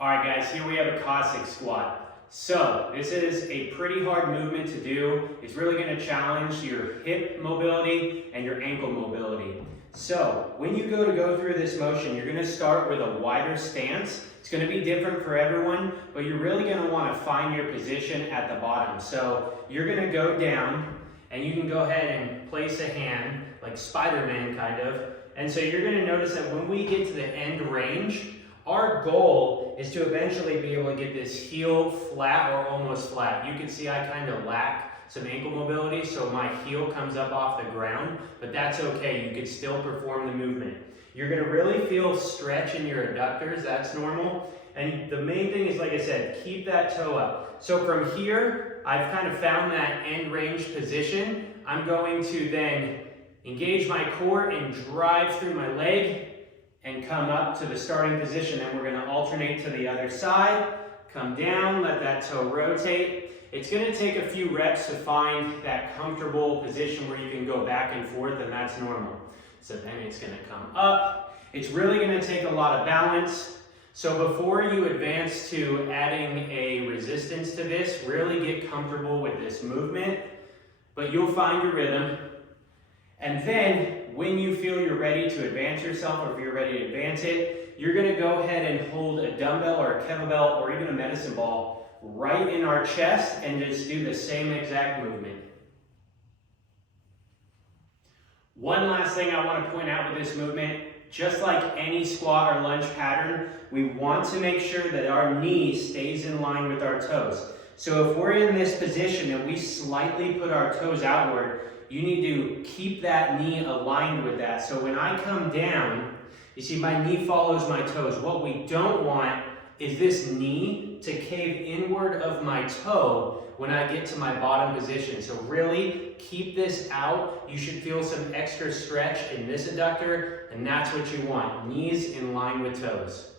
All right, guys, here we have a Cossack squat. So this is a pretty hard movement to do. It's really going to challenge your hip mobility and your ankle mobility. So when you go through this motion, you're going to start with a wider stance. It's going to be different for everyone, but you're really going to want to find your position at the bottom. So you're going to go down, and you can go ahead and place a hand, like Spider-Man kind of. And so you're going to notice that when we get to the end range, our goal is to eventually be able to get this heel flat or almost flat. You can see I kind of lack some ankle mobility, so my heel comes up off the ground, but that's okay. You can still perform the movement. You're going to really feel stretch in your adductors. That's normal. And the main thing is, like I said, keep that toe up. So from here, I've kind of found that end range position. I'm going to then engage my core and drive through my leg and come up to the starting position. Then we're going to alternate to the other side, come down, let that toe rotate. It's going to take a few reps to find that comfortable position where you can go back and forth, and that's normal. So then it's going to come up. It's really going to take a lot of balance. So before you advance to adding a resistance to this, really get comfortable with this movement, but you'll find your rhythm. And then when you feel you're ready to advance yourself, or if you're ready to advance it, you're going to go ahead and hold a dumbbell or a kettlebell or even a medicine ball right in our chest and just do the same exact movement. One last thing I want to point out with this movement, just like any squat or lunge pattern, we want to make sure that our knee stays in line with our toes. So if we're in this position and we slightly put our toes outward, you need to keep that knee aligned with that. So when I come down, you see my knee follows my toes. What we don't want is this knee to cave inward of my toe when I get to my bottom position. So really keep this out. You should feel some extra stretch in this adductor, and that's what you want. Knees in line with toes.